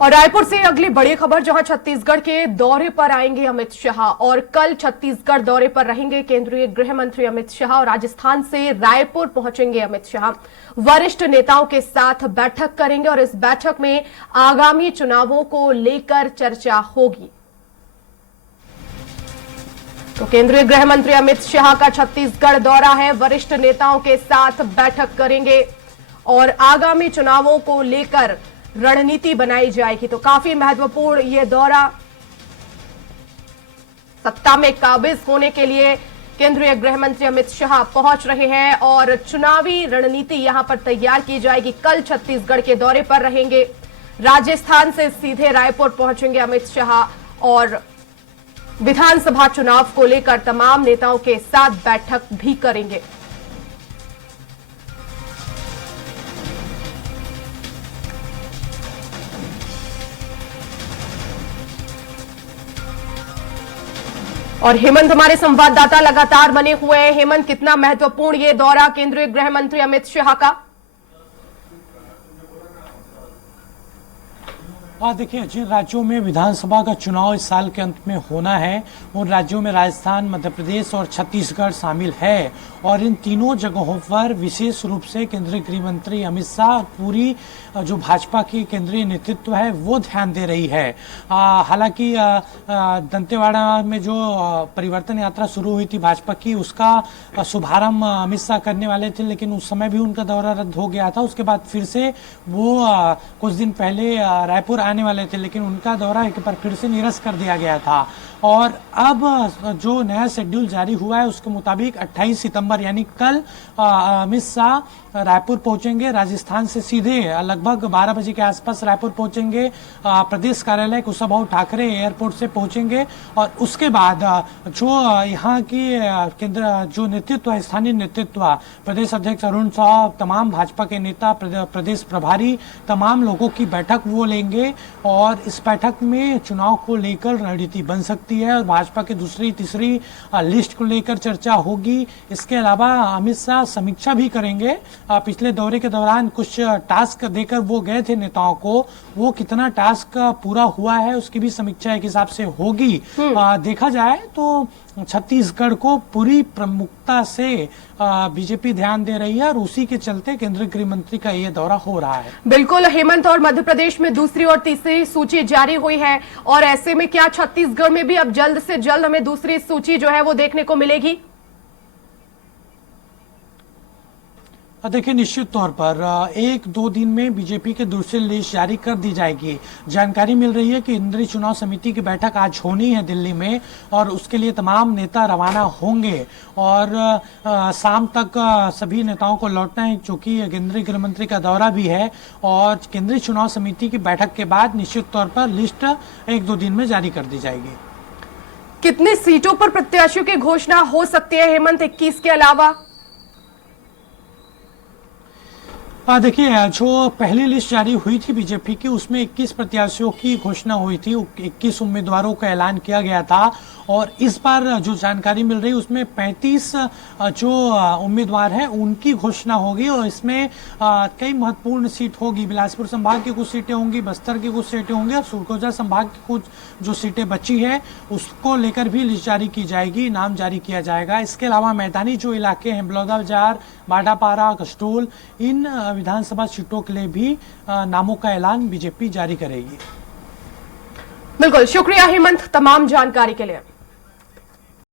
और रायपुर से अगली बड़ी खबर, जहां छत्तीसगढ़ के दौरे पर आएंगे अमित शाह और कल छत्तीसगढ़ दौरे पर रहेंगे केंद्रीय गृह मंत्री अमित शाह और राजस्थान से रायपुर पहुंचेंगे अमित शाह। वरिष्ठ नेताओं के साथ बैठक करेंगे और इस बैठक में आगामी चुनावों को लेकर चर्चा होगी। तो केंद्रीय गृह मंत्री अमित शाह का छत्तीसगढ़ दौरा है, वरिष्ठ नेताओं के साथ बैठक करेंगे और आगामी चुनावों को लेकर रणनीति बनाई जाएगी। तो काफी महत्वपूर्ण ये दौरा, सत्ता में काबिज होने के लिए केंद्रीय गृह मंत्री अमित शाह पहुंच रहे हैं और चुनावी रणनीति यहां पर तैयार की जाएगी। कल छत्तीसगढ़ के दौरे पर रहेंगे, राजस्थान से सीधे रायपुर पहुंचेंगे अमित शाह और विधानसभा चुनाव को लेकर तमाम नेताओं के साथ बैठक भी करेंगे। और हेमंत हमारे संवाददाता लगातार बने हुए हैं। हेमंत, कितना महत्वपूर्ण ये दौरा केंद्रीय गृह मंत्री अमित शाह का? देखिए, जिन राज्यों में विधानसभा का चुनाव इस साल के अंत में होना है उन राज्यों में राजस्थान, मध्य प्रदेश और छत्तीसगढ़ शामिल है और इन तीनों जगहों पर विशेष रूप से केंद्रीय गृह मंत्री अमित शाह, पूरी जो भाजपा की केंद्रीय नेतृत्व है वो ध्यान दे रही है। हालांकि दंतेवाड़ा में जो परिवर्तन यात्रा शुरू हुई थी भाजपा की, उसका शुभारंभ अमित शाह करने वाले थे, लेकिन उस समय भी उनका दौरा रद्द हो गया था। उसके बाद फिर से वो कुछ दिन पहले रायपुर आने वाले थे, लेकिन उनका दौरा एक बार फिर से निरस्त कर दिया गया था। और अब जो नया शेड्यूल जारी हुआ है उसके मुताबिक 28 सितंबर यानी कल अमित शाह रायपुर पहुंचेंगे। राजस्थान से सीधे लगभग 12 बजे के आसपास रायपुर पहुंचेंगे। प्रदेश कार्यालय कुशाभाऊ ठाकरे एयरपोर्ट से पहुंचेंगे और उसके बाद जो यहाँ की केंद्र जो नेतृत्व है, स्थानीय नेतृत्व, प्रदेश अध्यक्ष अरुण साहब, तमाम भाजपा के नेता, प्रदेश प्रभारी, तमाम लोगों की बैठक वो लेंगे और इस बैठक में चुनाव को लेकर रणनीति बन सकती है और भाजपा की दूसरी तीसरी लिस्ट को लेकर चर्चा होगी। इसके अलावा अमित शाह समीक्षा भी करेंगे। पिछले दौरे के दौरान कुछ टास्क देकर वो गए थे नेताओं को, वो कितना टास्क पूरा हुआ है उसकी भी समीक्षा एक हिसाब से होगी। देखा जाए तो छत्तीसगढ़ को पूरी प्रमुखता से बीजेपी ध्यान दे रही है और उसी के चलते केंद्रीय गृह मंत्री का ये दौरा हो रहा है। बिल्कुल हेमंत, और मध्य प्रदेश में दूसरी और तीसरी सूची जारी हुई है और ऐसे में क्या छत्तीसगढ़ में भी अब जल्द से जल्द हमें दूसरी सूची जो है वो देखने को मिलेगी? देखिए, निश्चित तौर पर 1-2 दिन में बीजेपी के दूसरी लिस्ट जारी कर दी जाएगी। जानकारी मिल रही है कि केंद्रीय चुनाव समिति की बैठक आज होनी है दिल्ली में और उसके लिए तमाम नेता रवाना होंगे और शाम तक सभी नेताओं को लौटना है, क्योंकि केंद्रीय गृह मंत्री का दौरा भी है और केंद्रीय चुनाव समिति की बैठक के बाद निश्चित तौर पर लिस्ट 1-2 दिन में जारी कर दी जाएगी। कितनी सीटों पर प्रत्याशियों की घोषणा हो सकती है हेमंत, 21 के अलावा? देखिए, जो पहली लिस्ट जारी हुई थी बीजेपी की उसमें 21 प्रत्याशियों की घोषणा हुई थी, 21 उम्मीदवारों का ऐलान किया गया था और इस बार जो जानकारी मिल रही है उसमें 35 जो उम्मीदवार हैं उनकी घोषणा होगी और इसमें कई महत्वपूर्ण सीट होगी। बिलासपुर संभाग की कुछ सीटें होंगी, बस्तर की कुछ सीटें होंगी और सरगुजा संभाग की कुछ जो सीटें बची है उसको लेकर भी लिस्ट जारी की जाएगी, नाम जारी किया जाएगा। इसके अलावा मैदानी जो इलाके हैं, बलौदाबाजार, बाडापारा, कसडोल, इन विधानसभा सीटों के लिए भी नामों का ऐलान बीजेपी जारी करेगी। बिल्कुल, शुक्रिया हेमंत तमाम जानकारी के लिए।